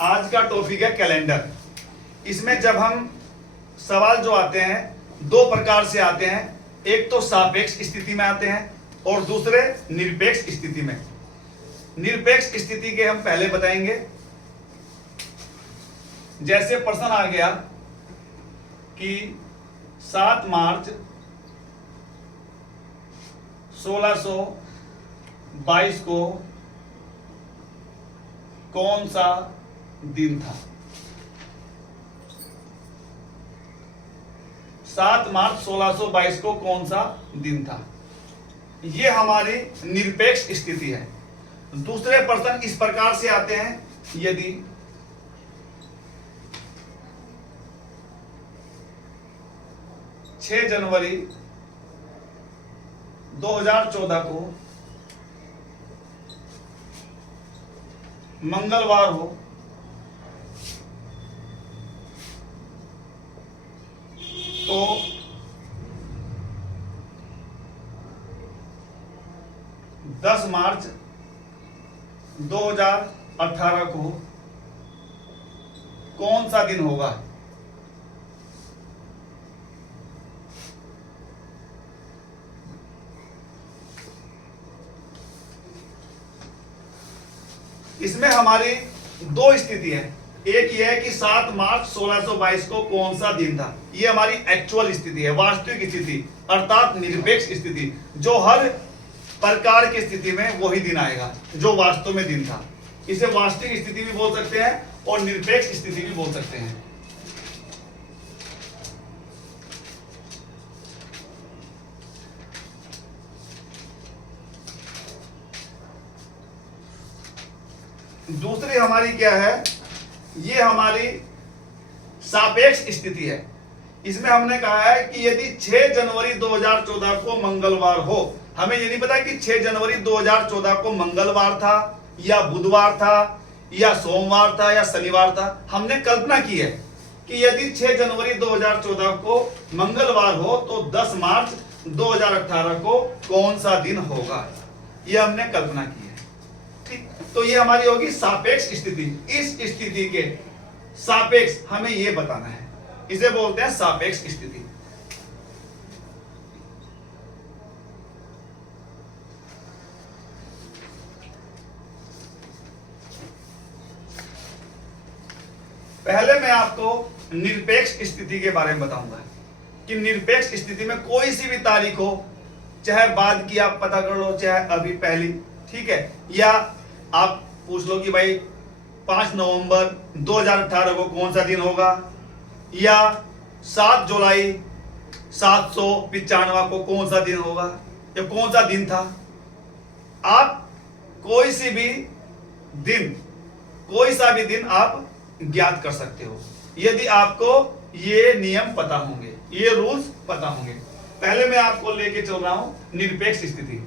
आज का टॉपिक है कैलेंडर। इसमें जब हम सवाल जो आते हैं दो प्रकार से आते हैं, एक तो सापेक्ष स्थिति में आते हैं और दूसरे निरपेक्ष स्थिति में। निरपेक्ष स्थिति के हम पहले बताएंगे। जैसे प्रश्न आ गया कि 7 मार्च 1622 को कौन सा दिन था? 7 मार्च 1622 को कौन सा दिन था? ये हमारी निरपेक्ष स्थिति है। दूसरे प्रश्न इस प्रकार से आते हैं, यदि 6 जनवरी 2014 को मंगलवार हो तो 10 मार्च 2018 को कौन सा दिन होगा? इसमें हमारी दो स्थिति है। एक यह है कि 7 मार्च 1622 को कौन सा दिन था, यह हमारी एक्चुअल स्थिति है, वास्तविक स्थिति, अर्थात निरपेक्ष स्थिति। जो हर प्रकार की स्थिति में वही दिन आएगा जो वास्तव में दिन था। इसे वास्तविक स्थिति भी बोल सकते हैं और निरपेक्ष स्थिति भी बोल सकते हैं। दूसरी हमारी क्या है? ये हमारी सापेक्ष स्थिति है। इसमें हमने कहा है कि यदि 6 जनवरी 2014 को मंगलवार हो, हमें ये नहीं पता कि 6 जनवरी 2014 को मंगलवार था या बुधवार था या सोमवार था या शनिवार था। हमने कल्पना की है कि यदि 6 जनवरी 2014 को मंगलवार हो तो 10 मार्च 2018 को कौन सा दिन होगा, यह हमने कल्पना की है। ठीक, तो ये हमारी होगी सापेक्ष स्थिति। इस स्थिति के सापेक्ष हमें ये बताना है, इसे बोलते हैं सापेक्ष स्थिति। पहले मैं आपको निरपेक्ष स्थिति के बारे में बताऊंगा कि निरपेक्ष स्थिति में कोई सी भी तारीख हो, चाहे बाद की आप पता कर लो, चाहे अभी पहली, ठीक है, या आप पूछ लो कि भाई 5 नवंबर 2018 को कौन सा दिन होगा, या 7 जुलाई 795 को कौन सा दिन होगा, या कौन सा दिन था। आप कोई सी भी दिन, कोई सा भी दिन आप ज्ञात कर सकते हो यदि आपको ये नियम पता होंगे, ये रूल्स पता होंगे। पहले मैं आपको लेके चल रहा हूं निरपेक्ष स्थिति।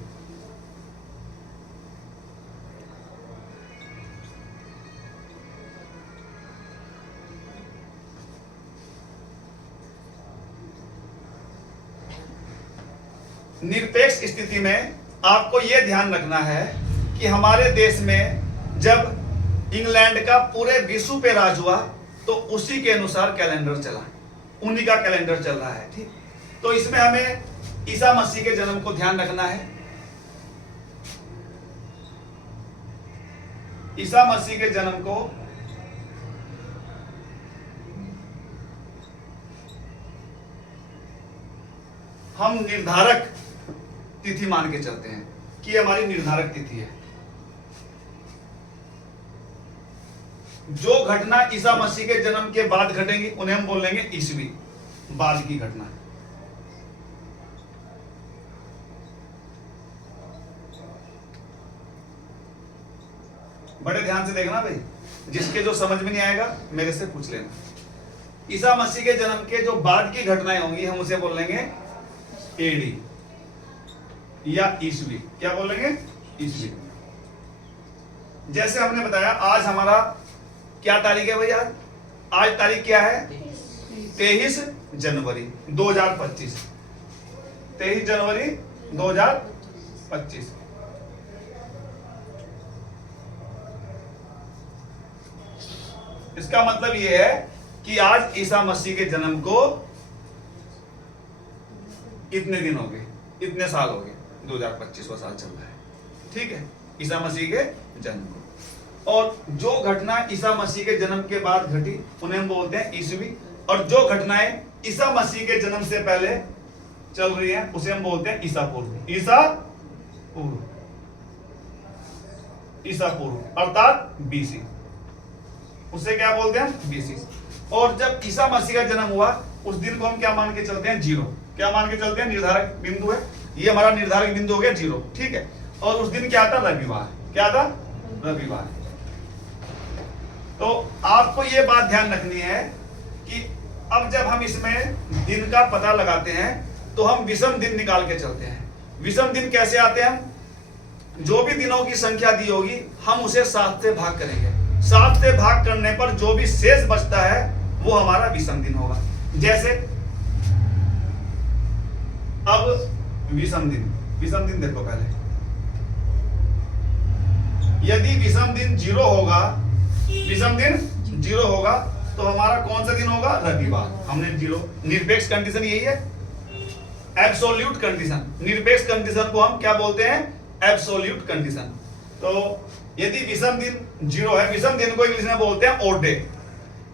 निरपेक्ष स्थिति में आपको यह ध्यान रखना है कि हमारे देश में जब इंग्लैंड का पूरे विश्व पे राज हुआ तो उसी के अनुसार कैलेंडर चला, उन्हीं का कैलेंडर चल रहा है। ठीक, तो इसमें हमें ईसा मसीह के जन्म को ध्यान रखना है। ईसा मसीह के जन्म को हम निर्धारक तिथि मान के चलते हैं कि हमारी निर्धारक तिथि है। जो घटना ईसा मसीह के जन्म के बाद घटेंगी उन्हें हम बोल लेंगे ईसवी, बाद की घटना। बड़े ध्यान से देखना भाई, जिसके जो समझ में नहीं आएगा मेरे से पूछ लेना। ईसा मसीह के जन्म के जो बाद की घटनाएं होंगी हम उसे बोल लेंगे एडी या ईसवी। क्या बोलेंगे? ईसवी। जैसे हमने बताया आज हमारा क्या तारीख है भैया? आज तारीख क्या है? 23 जनवरी 2025। 23 जनवरी 2025। इसका मतलब ये है कि आज ईसा मसीह के जन्म को इतने दिन हो गए, इतने साल हो गए, 2025वां साल चल रहा है, ठीक है, ईसा मसीह के जन्म को। और जो घटना ईसा मसीह के जन्म के बाद घटी उन्हें हम बोलते हैं ईसवी, और जो घटनाएं ईसा मसीह के जन्म से पहले चल रही हैं उसे हम बोलते हैं ईसा पूर्व। ईसा पूर्व, ईसा पूर्व अर्थात बीसी, उसे क्या बोलते हैं? बीसी। और जब ईसा मसीह का जन्म हुआ उस दिन को हम क्या मान के चलते हैं? जीरो। क्या मान के चलते हैं? निर्धारक बिंदु है, ये हमारा निर्धारक बिंदु हो गया जीरो, ठीक है। और उस दिन क्या था? रविवार। क्या था? रविवार। तो आपको ये बात ध्यान रखनी है कि अब जब हम इसमें दिन का पता लगाते हैं तो हम विषम दिन निकाल के चलते हैं। विषम दिन कैसे आते हैं? हम जो भी दिनों की संख्या दी होगी हम उसे 7 से भाग करेंगे, 7 से भाग करने पर जो भी शेष बचता है वो हमारा विषम दिन होगा। जैसे अब विषम दिन देखो पहले, यदि विषम दिन जीरो होगा, विषम दिन जीरो होगा तो हमारा कौन सा दिन होगा? रविवार। हमने जीरो, निरपेक्ष कंडीशन यही है, एब्सोल्यूट कंडीशन। निरपेक्ष कंडीशन को हम क्या बोलते हैं? Absolute condition. तो यदि विषम दिन जीरो है, विषम दिन को इंग्लिश में बोलते हैं ओड डे।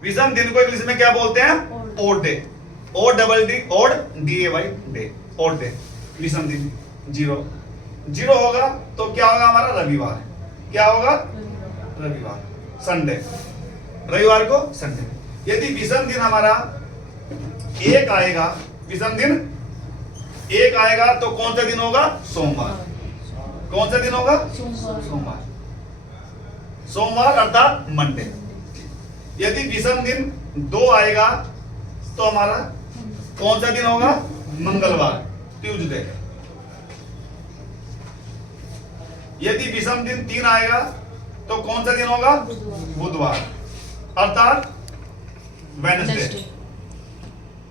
विषम दिन को इंग्लिश में क्या बोलते हैं? Odd day. O double D, odd D A Y day, odd day. विषम दिन जीरो होगा तो क्या होगा? हमारा रविवार। क्या होगा? रविवार, संडे। रविवार को संडे। यदि विषम दिन हमारा एक आएगा, विषम दिन एक आएगा तो कौन सा दिन होगा? सोमवार। कौन सा दिन होगा? सोमवार। सोमवार अर्थात मंडे। यदि विषम दिन 2 आएगा तो हमारा कौन सा दिन होगा? मंगलवार, ट्यूसडे। यदि विषम दिन 3 आएगा तो कौन सा दिन होगा? बुधवार अर्थात वेडनेसडे।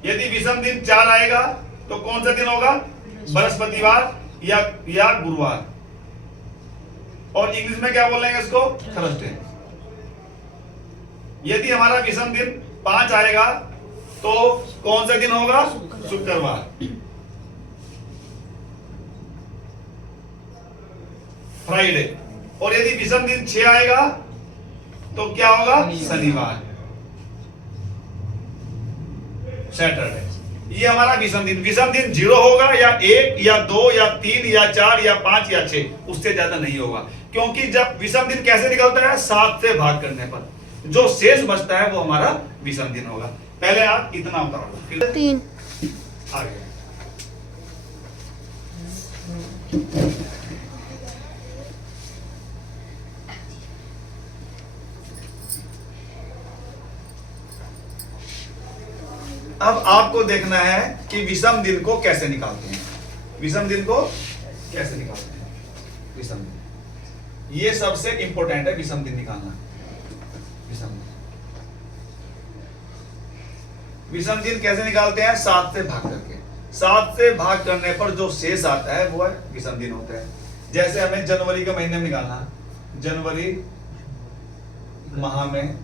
यदि विषम दिन 4 आएगा तो कौन सा दिन होगा? बृहस्पतिवार या गुरुवार, और इंग्लिश में क्या बोलेंगे इसको? थर्सडे। यदि हमारा विषम दिन 5 आएगा तो कौन सा दिन होगा? शुक्रवार। फ्राइडे। और यदि विषम दिन 6 आएगा तो क्या होगा? शनिवार, सैटरडे। ये हमारा विषम दिन। विषम दिन 0 होगा या 1 या 2 या 3 या 4 या 5 या 6, उससे ज्यादा नहीं होगा। क्योंकि जब विषम दिन कैसे निकलता है? 7 से भाग करने पर जो शेष बचता है वो हमारा विषम दिन होगा। पहले आप इतना उतारो, फिर 3 आगे। अब आपको देखना है कि विषम दिन को कैसे निकालते हैं। विषम दिन को कैसे निकालते हैं? विषम दिन, ये सबसे इंपॉर्टेंट है, विषम दिन निकालना। विषम दिन कैसे निकालते हैं? 7 से भाग करके। 7 से भाग करने पर जो शेष आता है वो है विषम दिन होता है। जैसे हमें जनवरी के महीने में निकालना है, जनवरी माह में,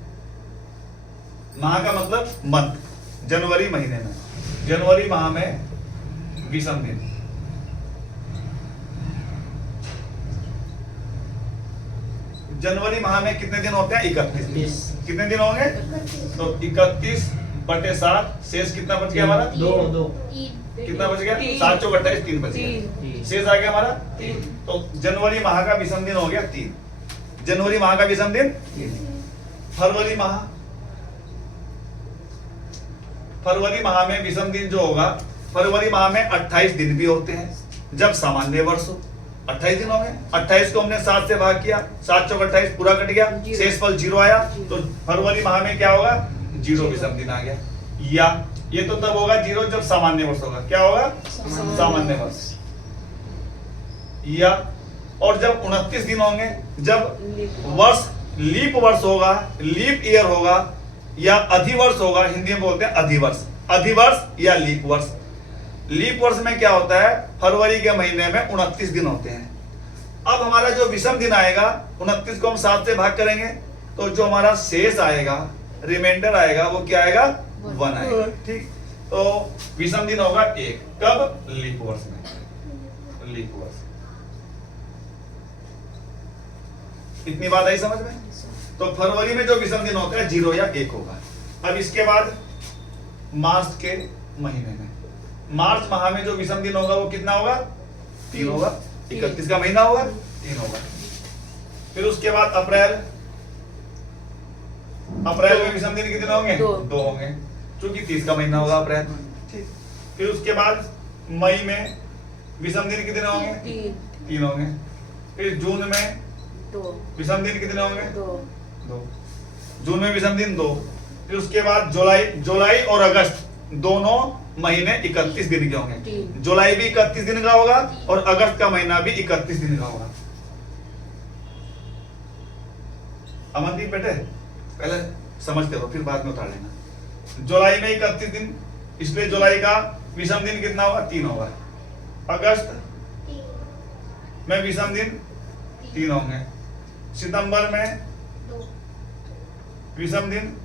माह का मतलब मंथ, जनवरी महीने में, जनवरी माह में विषम दिन। जनवरी माह में कितने दिन होते हैं? 31। कितने दिन होंगे? तो 31/7, शेष कितना बच गया हमारा? 2। कितना बच गया? 7 चौक 28, 3 बच गया। शेष आ गया हमारा 3। तो जनवरी माह का विषम दिन हो गया 3। जनवरी माह का विषम दिन 3। फरवरी माह में विषम दिन जो होगा, फरवरी माह में 28 दिन भी होते हैं जब सामान्य वर्ष हो। 28 दिन हो गए। 28 को हमने 7 से भाग किया, 7 चौक 28 पूरा कट गया, शेषफल 0 आया। तो फरवरी माह में क्या होगा? 0 विषम दिन आ गया। या ये तो तब होगा 0 जब सामान्य वर्ष होगा। क्या होगा? सामान्य वर्ष। या और जब 29 दिन होंगे, जब वर्ष लीप वर्ष होगा, लीप ईयर होगा या अधिवर्ष होगा, हिंदी में बोलते हैं अधिवर्ष, अधिवर्ष या लीप वर्ष। लीप वर्ष में क्या होता है? फरवरी के महीने में 29 दिन होते हैं। अब हमारा जो विषम दिन आएगा, 29 को हम 7 से भाग करेंगे तो जो हमारा शेष आएगा रिमाइंडर आएगा वो क्या आएगा, 1 आएगा। ठीक, तो विषम दिन होगा 1, कब, लीप वर्ष में, लीप वर्ष। इतनी बात आई समझ में। तो फरवरी में जो विषम दिन होता है 0 या 1 होगा। अब इसके बाद मार्च के महीने में, मार्च माह में जो विषम दिन होगा वो कितना होगा, 3 होगा। 31 का महीना होगा, 3 होगा। फिर उसके बाद अप्रैल, अप्रैल में विषम दिन कितने होंगे, 2 होंगे, क्योंकि 30 का महीना होगा अप्रैल। ठीक, फिर उसके बाद मई में विषम दिन कितने होंगे, 3 होंगे। फिर जून में 2 विषम दिन कितने होंगे, 2 जून में विषम दिन 2। फिर उसके बाद जुलाई और अगस्त दोनों महीने 31 दिन के होंगे। जुलाई भी 31 दिन का होगा और अगस्त का महीना भी 31 दिन का होगा। अमनदीप बेटे पहले समझते हो, फिर बाद में उतार लेना। जुलाई में 31 दिन, इसलिए जुलाई का विषम दिन कितना होगा, 3 होगा। अगस्त में विषम दिन 3 होंगे। सितंबर में विषम दिन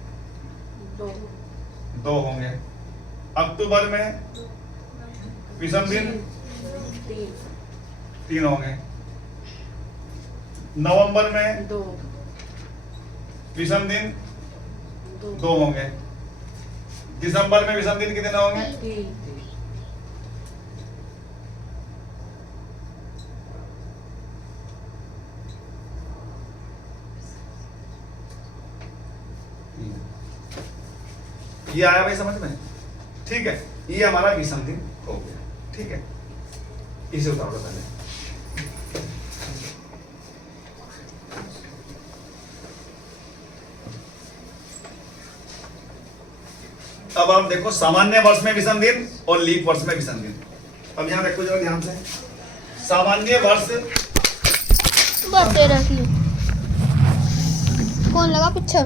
2 होंगे। अक्टूबर में विषम दिन 3 होंगे। नवंबर में 2 विषम दिन 2 होंगे। दिसंबर में विषम दिन कितने होंगे, 3 ये आया भाई समझ में। ठीक है, ये हमारा विषम दिन हो गया। ठीक है, इसे उतार दो पहले। अब आप देखो सामान्य वर्ष में विषम दिन और लीप वर्ष में विषम दिन। अब यहां देखो जरा ध्यान से, सामान्य वर्ष बातें रखी कौन लगा पीछे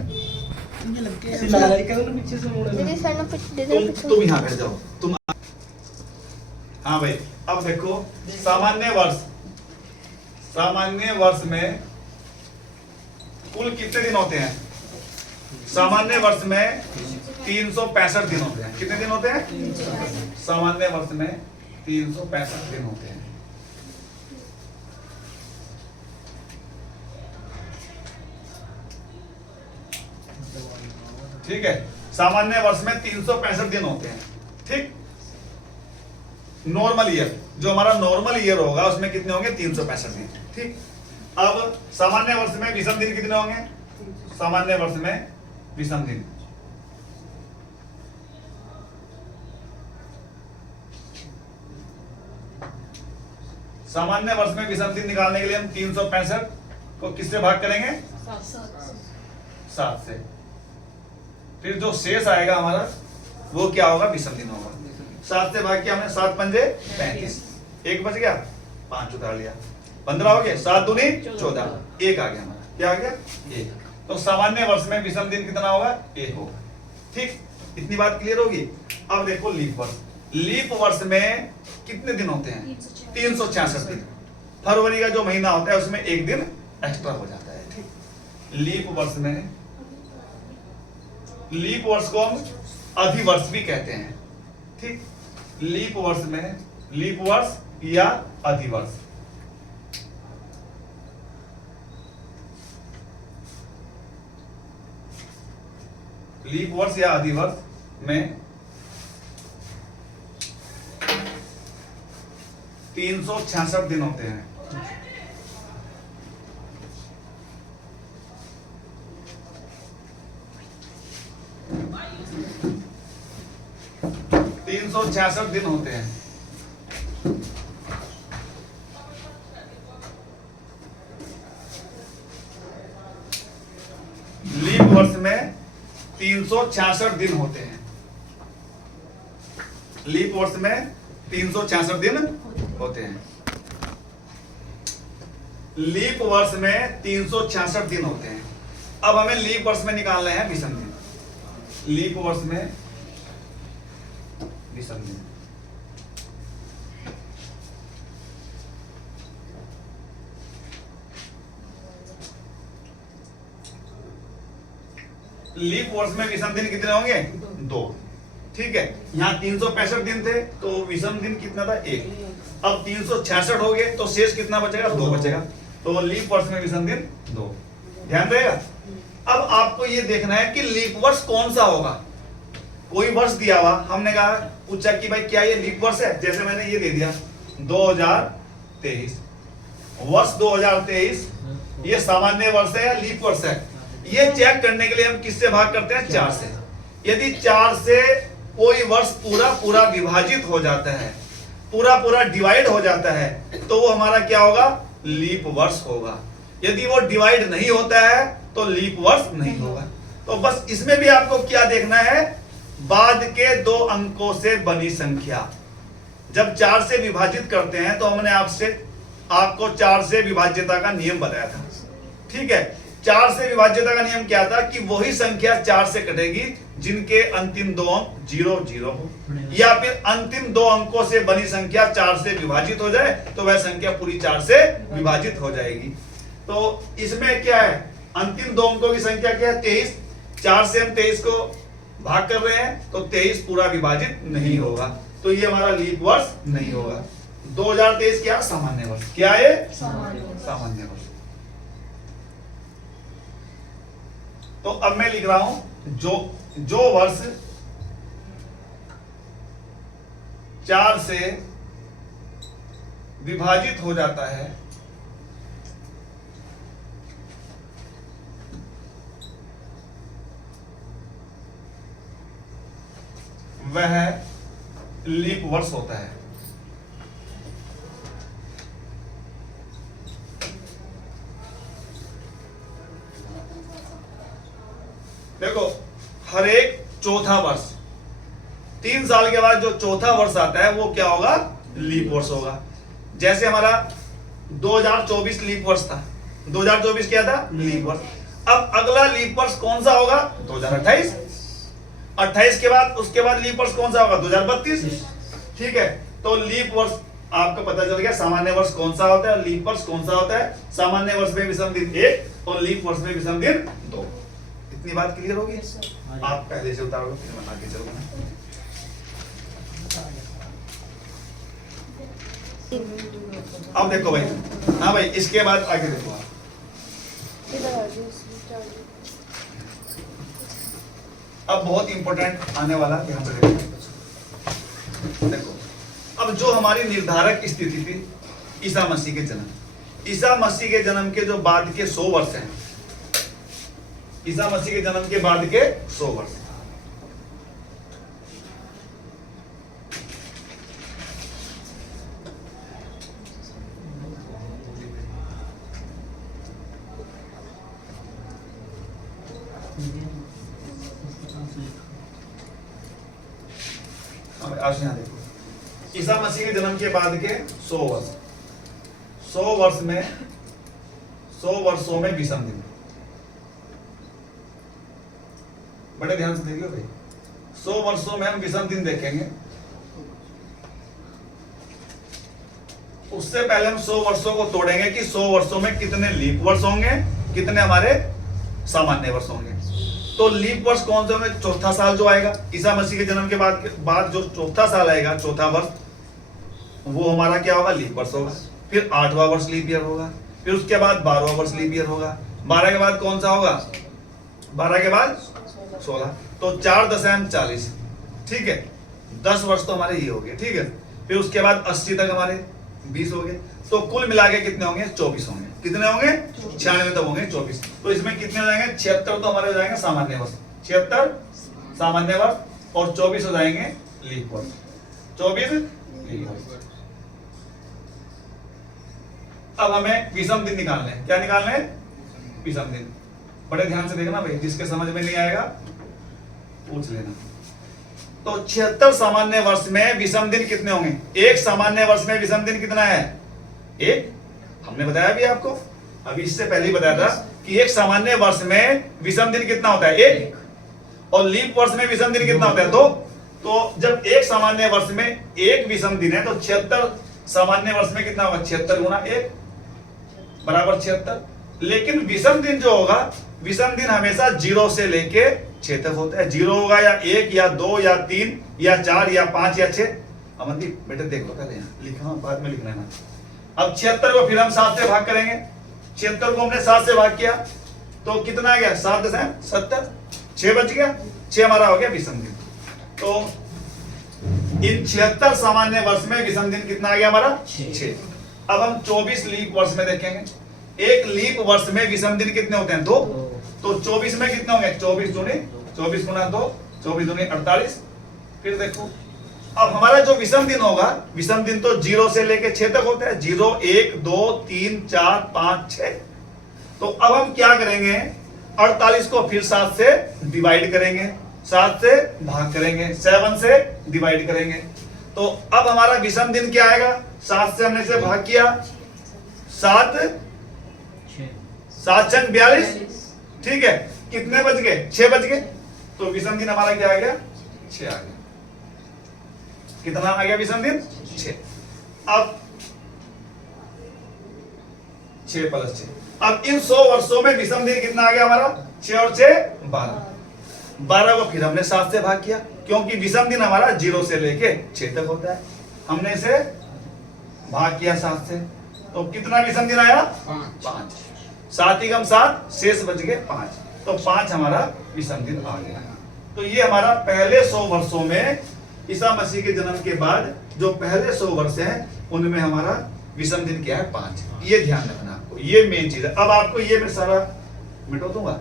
दीदी सर ने पीछे तुम यहाँ बैठ जाओ तुम। हाँ भाई, अब देखो सामान्य वर्ष में कुल कितने दिन होते हैं? सामान्य वर्ष में 365 दिन होते हैं। कितने दिन होते हैं? सामान्य वर्ष में 365 दिन होते हैं। ठीक है, सामान्य वर्ष में 365 दिन होते हैं। ठीक, नॉर्मल ईयर, जो हमारा नॉर्मल ईयर होगा उसमें कितने होंगे? 365 दिन। ठीक, अब सामान्य वर्ष में विषम दिन कितने होंगे? सामान्य वर्ष में विषम दिन सामान्य वर्ष में विषम दिन निकालने के लिए हम 365 को किससे भाग करेंगे? 7 से। फिर जो शेष आएगा हमारा वो क्या होगा? विषम दिन होगा। 7 से भाग किया हमने, 7 पंजे 35, 1 बच गया, 5 उतार लिया, 15 हो गए, 7 दूनी 14, 1 आ गया हमारा। क्या आ गया? 1। तो सामान्य वर्ष में विषम दिन कितना होगा? 1 होगा। ठीक, इतनी बात क्लियर होगी। अब देखो लीप वर्ष। लीप वर्ष में कितने दिन होते हैं? 366 दिन। फरवरी का जो महीना होता है उसमें 1 दिन एक्स्ट्रा हो जाता है। ठीक, लीप वर्ष को हम अधिवर्ष भी कहते हैं। ठीक, लीप वर्ष या अधिवर्ष। लीप वर्ष या अधिवर्ष में 366 दिन होते हैं। दिन होते हैं। लीप वर्ष में 366 दिन होते हैं। लीप वर्ष में 366 दिन होते हैं। लीप वर्ष में 366 दिन होते हैं। अब हमें लीप वर्ष में निकालना है विषम दिन। लीप वर्ष में विषम दिन, लीप वर्ष में विषम दिन कितने होंगे? 2। ठीक है, यहाँ 365 दिन थे तो विषम दिन कितना था? 1। अब 366 हो गए तो शेष कितना बचेगा? 2 बचेगा। तो लीप वर्ष में विषम दिन 2। ध्यान रहेगा। अब आपको ये देखना है कि लीप वर्ष कौन सा होगा। कोई वर्ष दिया हुआ, हमने कहा पूछा कि भाई क्या ये लीप वर्ष है? जैसे मैंने ये दे दिया 2023, वर्ष 2023 ये सामान्य वर्ष है या लीप वर्ष है? ये चेक करने के लिए हम किससे भाग करते हैं? 4 से। यदि 4 से कोई वर्ष पूरा पूरा विभाजित हो जाता है, पूरा पूरा डिवाइड हो जाता है, तो वो हमारा क्या होगा? लीप वर्ष होगा। यदि वो डिवाइड नहीं होता है तो लीप वर्ष नहीं होगा। तो बस इसमें भी आपको क्या देखना है? बाद के 2 अंकों से बनी संख्या। जब 4 से विभाजित करते हैं तो हमने आपको 4 से विभाज्यता का नियम बताया था। ठीक है, 4 से विभाज्यता का नियम क्या था? कि वही संख्या 4 से कटेगी जिनके अंतिम 2 अंक 0 0 हो, या फिर अंतिम 2 अंकों से बनी संख्या 4 से विभाजित हो जाए तो वह संख्या पूरी 4 से विभाजित हो जाएगी। तो इसमें क्या है? अंतिम 2 अंकों की संख्या क्या है? 23। 4 से हम 23 को भाग कर रहे हैं तो 23 पूरा विभाजित नहीं होगा, तो ये हमारा लीप वर्ष नहीं होगा। 2023 क्या? सामान्य वर्ष। क्या है? सामान्य वर्ष। तो अब मैं लिख रहा हूं जो वर्ष 4 से विभाजित हो जाता है वह लीप वर्ष होता है। देखो, हर एक चौथा वर्ष 3 साल के बाद जो चौथा वर्ष आता है वो क्या होगा? लीप वर्ष होगा। जैसे हमारा 2024 लीप वर्ष था। 2024 क्या था? लीप वर्ष। अब अगला लीप वर्ष कौन सा होगा? 2028। 28 के बाद उसके बाद लीप वर्ष कौन सा होगा? 2032। ठीक है, तो लीप वर्ष आपको पता चल गया सामान्य वर्ष कौन सा होता है और लीप वर्ष कौन सा होता है। सामान्य वर्ष में विषम दिन 1 और लीप वर्ष में विषम दिन 2। इतनी बात क्लियर होगी? आप पहले से उतारो फिर मैं आगे चलूंगा। अब देखो भाई, हाँ भाई, इसके बाद आगे देखो आप। अब बहुत इंपॉर्टेंट आने वाला, ध्यान से देखो। अब जो हमारी निर्धारक स्थिति थी ईसा मसीह के जन्म, ईसा मसीह के जन्म के जो बाद के 100 वर्ष हैं, ईसा मसीह के जन्म के बाद के 100 वर्ष, यहाँ देखो, ईसा मसीह के जन्म के बाद के 100 वर्ष, 100 वर्ष में 100 वर्षों में विषम दिन। बड़े ध्यान से देखिए भाई, 100 वर्षों में हम विषम दिन देखेंगे। उससे पहले हम 100 वर्षों को तोड़ेंगे कि 100 वर्षों में कितने लीप वर्ष होंगे, कितने हमारे सामान्य वर्ष होंगे। तो लीप वर्ष कौन से होंगे? चौथा साल जो आएगा ईसा मसीह के जन्म के बाद जो चौथा साल आएगा, चौथा वर्ष, वो हमारा क्या होगा? लीप वर्ष होगा। फिर 8वां वर्ष लीप ईयर होगा। फिर उसके बाद 12वां वर्ष लीप ईयर होगा। 12 के बाद कौन सा होगा? 12 के बाद 16। तो 4 दशम 40। ठीक है, 10 वर्ष तो हमारे ये हो गए। ठीक है, फिर उसके बाद 80 तक हमारे 20 हो गए। तो कुल मिला के कितने होंगे? 24 होंगे। कितने होंगे? 96 तक होंगे 24। तो इसमें कितने हो जाएंगे? 76 तो हमारे हो जाएंगे सामान्य वर्ष, 76 सामान्य वर्ष, और 24 हो जाएंगे लीप वर्ष, 24 लीप वर्ष। अब हमें विषम दिन निकालने हैं। क्या निकालने हैं? विषम दिन। बड़े ध्यान से देखना भाई, जिसके समझ में नहीं आएगा पूछ लेना। तो 76 सामान्य वर्ष में विषम दिन कितने होंगे? एक सामान्य वर्ष में विषम दिन कितना है? 1। हमने बताया भी आपको, अभी इससे पहले ही बताया था कि एक सामान्य वर्ष में विषम दिन कितना होता है? 1। और लीप वर्ष में विषम दिन कितना होता है? 2। तो जब एक सामान्य वर्ष में 1 विषम दिन है तो 76 सामान्य वर्ष में कितना होगा? 76 गुना 1 बराबर 76। लेकिन विषम दिन जो होगा विषम दिन हमेशा 0 से लेके 6 तक होता है। 0 होगा या 1 या 2 या 3 या 4 या 5 या 6। अमनदीप बेटे देख लो पहले यहाँ लिखना, बाद में लिखना है ना। अब 76 को फिर हम 7 से भाग करेंगे। 76 को हमने 7 से भाग किया तो कितना आ गया? 7 10 70, 6 बच गया। 6 हमारा हो गया विषम दिन। तो इन 76 सामान्य वर्ष में विषम दिन कितना आ गया हमारा? 6। अब हम 24 लीप वर्ष में देखेंगे। एक लीप वर्ष में विषम दिन कितने होते हैं? 2। तो 24 में कितने होंगे? 24 दूनी 24 गुना 2, 24 दूनी 48। फिर देखो अब हमारा जो विषम दिन होगा, विषम दिन तो 0 से लेके 6 तक होता है। 0 1 2 3 4 5 6। तो अब हम क्या करेंगे? 48 को फिर 7 से डिवाइड करेंगे, 7 से भाग करेंगे, 7 से डिवाइड करेंगे। तो अब हमारा विषम दिन क्या आएगा? 7 से हमने से भाग किया, 7 7 छंग 42। ठीक है, कितने बच गए? 6 बच गए। तो विषम दिन हमारा क्या आ गया? 6 आ गया। कितना आ गया विषम दिन? 6। अब 6 + 6। अब इन 100 वर्षों में विषम दिन कितना आ गया हमारा? 6 और 6 12। 12 को फिर हमने 7 से भाग किया, क्योंकि विषम दिन हमारा 0 से लेके 6 तक होता है। हमने इसे भाग किया 7 से, तो कितना विषम दिन आया? 5। 7 × 7 शेष बच गए 5। तो 5 हमारा विषम दिन आ गया। तो ये हमारा पहले 100 वर्षों में ईसा मसीह के जन्म के बाद जो पहले 100 वर्ष हैं उनमें हमारा विषम दिन क्या है? 5। ये ध्यान रखना आपको, ये मेन चीज है। अब आपको ये मैं सारा मिटा दूंगा।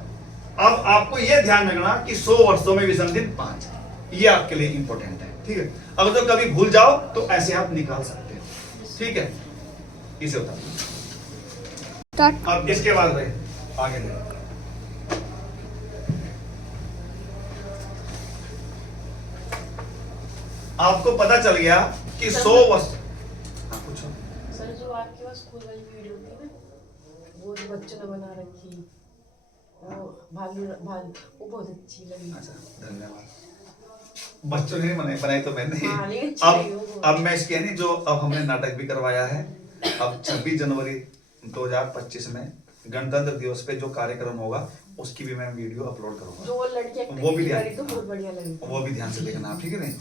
अब आपको ये ध्यान रखना कि 100 वर्षों में विषम दिन 5, ये आपके लिए इंपॉर्टेंट है। ठीक है, अगर तो कभी भूल जाओ तो ऐसे आप निकाल सकते हो। ठीक है, इसे उतार। अब इसके बाद भाई आगे देखो। आपको पता चल गया कि 100 वर्ष। पूछो सर, जो आपके पास स्कूल वाली वीडियो थी ना, वो जो बच्चों ने बना रखी, वो भालू वो बहुत अच्छी लगी। अच्छा, धन्यवाद। बच्चों ने बनाई तो मैंने हाँ, लेकिन अच्छी लगी वो। अब मैं इसके नहीं, जो अब हमने नाटक भी करवाया है। अब 26 जनवरी 2025 में गणतंत्र दिवस पे जो कार्यक्रम होगा उसकी भी मैं वीडियो अपलोड करूंगा। जो वो लड़की वो भी करी तो बहुत बढ़िया लगी। वो भी ध्यान से देखना आप। ठीक है नहीं?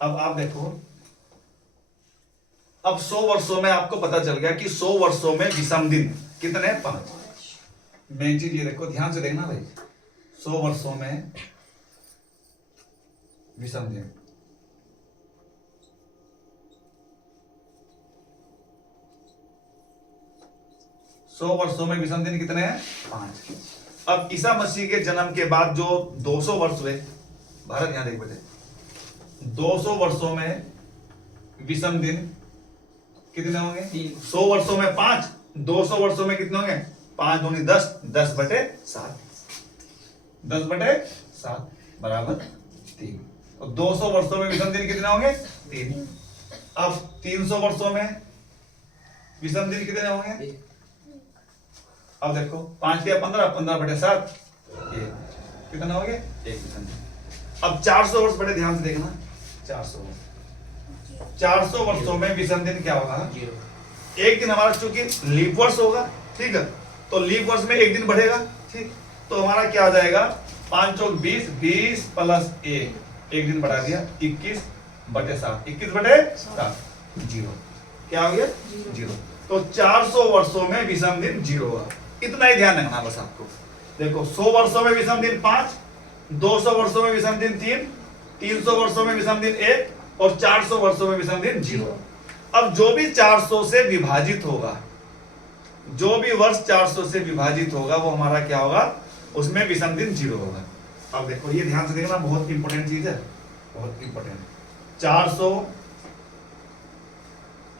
अब आप देखो, अब 100 वर्षों में आपको पता चल गया कि 100 वर्षों में विषम दिन कितने? 5। मेन चीज ये देखो, ध्यान से देखना भाई। 100 वर्षों में विषम दिन, वर्षों में विषम दिन कितने हैं? 5। अब ईसा मसीह के जन्म के बाद जो 200 वर्ष हुए, भारत यहां देख बेटे, 200 वर्षों में विषम दिन कितने होंगे? 100 वर्षों में 5, 200 वर्षों में कितने होंगे? 5 दूनी 10, 10/7, 10/7 बराबर 3। तो 200 वर्षों में विषम दिन कितने होंगे? 3। अब 300 वर्षों में विषम दिन कितने होंगे? अब देखो 5 या 15, 15/7, ये कितना हो गया? 1 विषम दिन। अब 400 वर्ष, बड़े ध्यान से देखना। 400 वर्षों में विषम दिन क्या होगा? 1 दिन हमारा चूंकि लीप वर्ष होगा, ठीक है, तो लीप वर्ष में 1 दिन बढ़ेगा। ठीक, तो हमारा क्या हो जाएगा? 5 चौक 20, 20 + 1 दिन बढ़ा दिया, 21/7, 21/7, 0। क्या हो गया? 0। तो 400 वर्षों में विषम दिन 0 होगा। इतना ही ध्यान रखना बस आपको। देखो 100 वर्षों में विषम दिन 5, 200 वर्षों में विषम दिन 3, 300 वर्षों में विषम दिन 1 और 400 वर्षों में विषम दिन 0। अब जो भी 400 से विभाजित होगा, जो भी वर्ष 400 से विभाजित होगा वो हमारा क्या होगा? उसमें विषम दिन 0 होगा। अब देखो ये ध्यान से देखना, बहुत इंपॉर्टेंट चीज है, बहुत इंपॉर्टेंट। 400,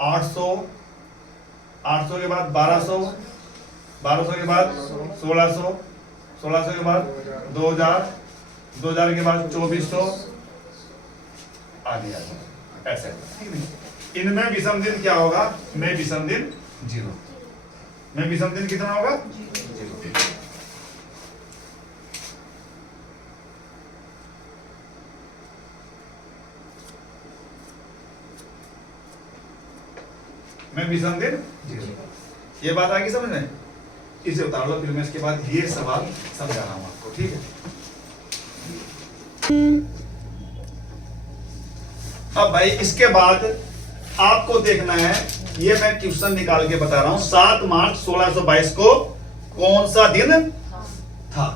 800, 800 के बाद 1200, 1200 के बाद 1600, 1600 के बाद 2000, 2000 के बाद 2400 आदि आदि ऐसे। इनमें विषम दिन क्या होगा? में विषम दिन 0। में विषम दिन कितना होगा? 0। में विषम दिन 0। ये बात आ गई समझ में? इसे उतार लो, फिर मैं इसके बाद ये सवाल समझा रहा हूँ आपको, ठीक है। अब भाई इसके बाद आपको देखना है, ये मैं क्वेश्चन निकाल के बता रहा हूं, 7 मार्च 1622 को कौन सा दिन था,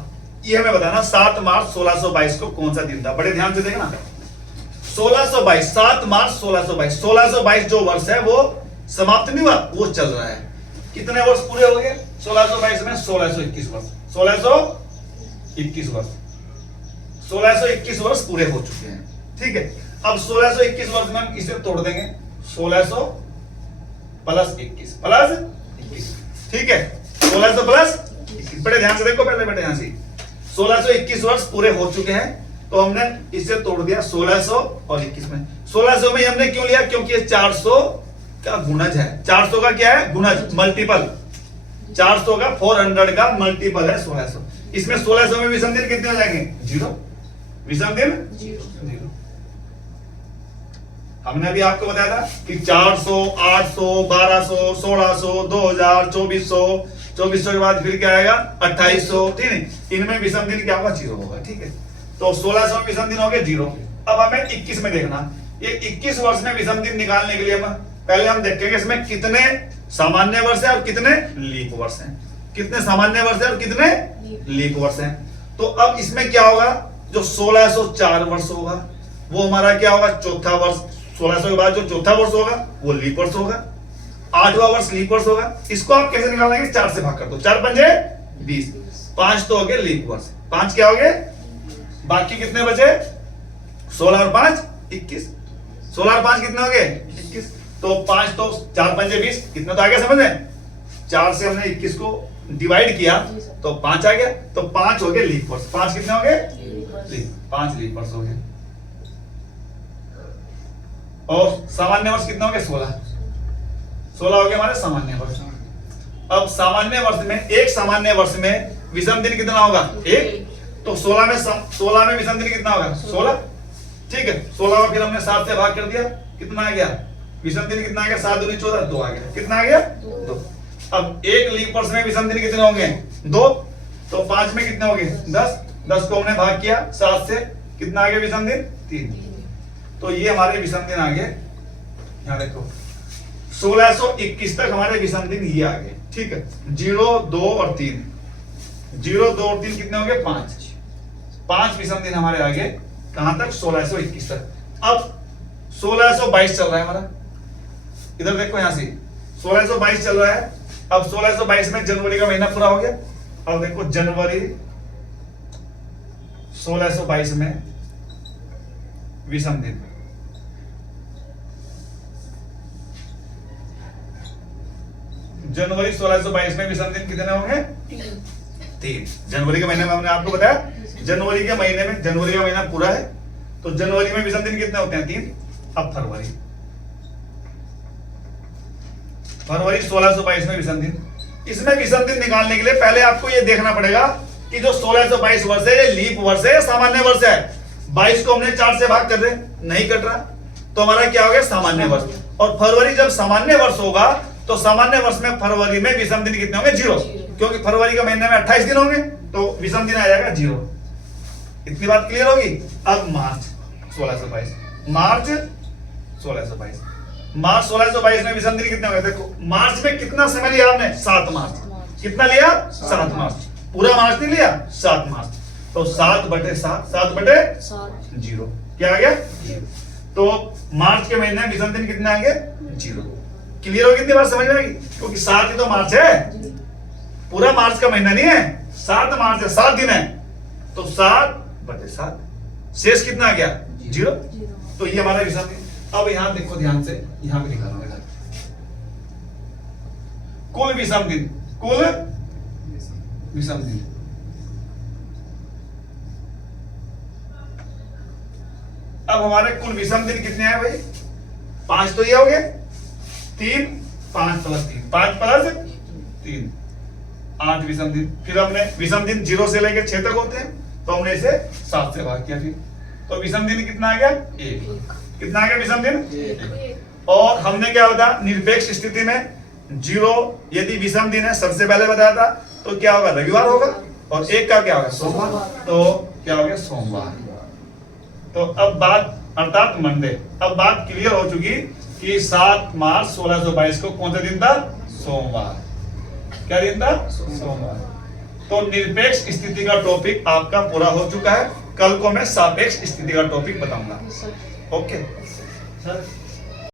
ये हमें बताना। 7 मार्च 1622 को कौन सा दिन था, बड़े ध्यान से देखना। 1622, 7 मार्च 1622, 1622 जो वर्ष है वो समाप्त नहीं हुआ, वो चल रहा है। कितने वर्ष पूरे हो गए 1622 में? 1621 वर्ष, 1621 वर्ष, 1621 वर्ष पूरे हो चुके हैं, ठीक है। अब 1621 वर्ष में हम इसे तोड़ देंगे, 1600 प्लस 21 प्लस 21, ठीक है। 1600 प्लस 21, बड़े ध्यान से देखो पहले, बड़े ध्यान से। 1621 वर्ष पूरे हो चुके हैं, तो हमने इसे तोड़ दिया 1600 और 21 में। 1600 में हमने क्यों लिया? क्योंकि ये 400 का गुणज है। 400 का क्या है? गुणज, मल्टीपल। 400 का 400 का मल्टीपल है 1600। इसमें 1600 में विषम दिन कितने हो जाएंगे? 0। विषम दिन 0। हमने अभी आपको बताया था कि 400, 800, 1200, 1600, 2000, 2400, 2400 के बाद फिर क्या आएगा? 2800, ठीक है। इनमें विषम दिन क्या होगा? 0 होगा, ठीक है। तो 1600 में विषम दिन हो गए 0। अब हमें 21 में देखना, ये 21 वर्ष में विषम दिन निकालने के लिए पहले हम देखेंगे इसमें कितने सामान्य वर्ष है और कितने लीप वर्ष हैं। कितने सामान्य वर्ष है और कितने लीप वर्ष हैं। तो अब इसमें क्या होगा? जो 1604 वर्ष होगा वो हमारा क्या होगा? चौथा वर्ष। 1600 के बाद जो चौथा वर्ष होगा वो लीप वर्ष होगा। 8वां वर्ष लीप वर्ष होगा। इसको आप कैसे निकालेंगे? 4 से भाग कर दो, 4 पंजे 20, 5 तो हो गए लीप वर्ष। 5 क्या हो गए? बाकी कितने बचे? 16 और 5 21। 16 और 5 कितने हो गए? 21। तो 5 तो 4 पंजे 20, कितना तो आ गया समझ में? 4 से हमने 21 को डिवाइड किया तो 5 आ गया, तो 5 हो गए लीप वर्ष। 5 कितने हो गए? 5 लीप वर्ष हो गए। और सामान्य वर्ष कितने हो गए? 16 हो गए हमारे सामान्य वर्ष। अब सामान्य वर्ष में, एक सामान्य वर्ष में विषम दिन कितना होगा? 1। तो 16 में विषम दिन कितना होगा? 16, ठीक है। 16 में फिर हमने 7 से भाग कर दिया, कितना आ गया? विषम दिन कितना आ गया? 7 दूनी 14, 2 आ गया। कितना आ गया? 2। अब एक लीप वर्ष में विषम दिन कितने होंगे? 2। तो 5 में कितने हो गए? 10। 10 को हमने भाग किया 7 से, कितना आ गया विषम दिन? 3। तो ये हमारे विषम दिन आ गए। यहां देखो 1621 तक हमारे विषम दिन ये आ गए, ठीक है। 0, 2 और 3, 0, 2 और 3 कितने हो गए? 5 विषम दिन हमारे आ गए। कहां तक? 1621 तक। अब 1622 चल रहा है हमारा, इधर देखो यहां से 1622 चल रहा है। अब 1622 में जनवरी का महीना पूरा हो गया। अब देखो जनवरी 1622 में विषम दिन, जनवरी 1622 में विषम दिन कितने होंगे? 3। जनवरी के महीने में हमने आपको बताया, जनवरी के महीने में, जनवरी का महीना पूरा है तो जनवरी में विषम दिन कितने होते हैं? 3। अब फरवरी 1622 में विषम दिन। इसमें विषम दिन निकालने के लिए पहले आपको ये देखना पड़ेगा कि जो 1622 वर्ष है ये लीप वर्ष है या सामान्य वर्ष है। 22 को हमने 4 से भाग कर रहे, नहीं कट रहा, तो हमारा क्या हो गया? सामान्य वर्ष। और फरवरी जब सामान्य वर्ष होगा तो सामान्य वर्ष में फरवरी में विषम दिन कितने होंगे? 0, क्योंकि फरवरी का महीने में 28 दिन होंगे तो विषम दिन आ जाएगा 0। इतनी बात क्लियर होगी। अब मार्च 1622, मार्च 1622, मार्च 1622 में विषम दिन कितने होंगे? देखो मार्च में कितना समय लिया हमने? 7 मार्च। कितना लिया? 7 मार्च। पूरा मार्च नहीं लिया, 7 मार्च। तो 7/7, 7/0, क्या आ गया? 0। तो मार्च के महीने में विषम दिन कितने आएंगे? 0। क्लियर होगी? कितनी बार समझ में आएगी? क्योंकि 7 ही तो मार्च है, पूरा मार्च का महीना नहीं है, 7 मार्च है, 7 दिन है, तो 7/7, शेष कितना आ गया? 0। तो ये हमारा विषम दिन। अब यहां देखो ध्यान से, यहां पे लिखा होगा कुल विषम दिन, कुल विषम दिन। अब हमारे कुल विषम दिन कितने हैं भाई? 5 तो ये हो गए, 3, 5 + 3, 5 + 3, 8 विषम दिन। फिर हमने विषम दिन 0 से लेकर 6 तक होते हैं तो हमने इसे 7 से भाग किया। फिर तो विषम दिन कितना आ गया? 1। कितना आ गया विषम दिन? 1। और हमने क्या बताया? निरपेक्ष स्थिति में 0 यदि विषम दिन है, सबसे पहले बताया था तो क्या होगा, रविवार होगा, और 1 का क्या होगा, सोमवार, तो क्या हो गया, सोमवार। तो अब बात, अर्थात मंडे, अब बात क्लियर हो चुकी कि 7 मार्च 1622 को कौन सा दिन था, सोमवार। क्या दिन था, सोमवार। तो निरपेक्ष स्थिति का टॉपिक आपका पूरा हो चुका है। कल को मैं सापेक्ष स्थिति का टॉपिक बताऊंगा। Okay sir.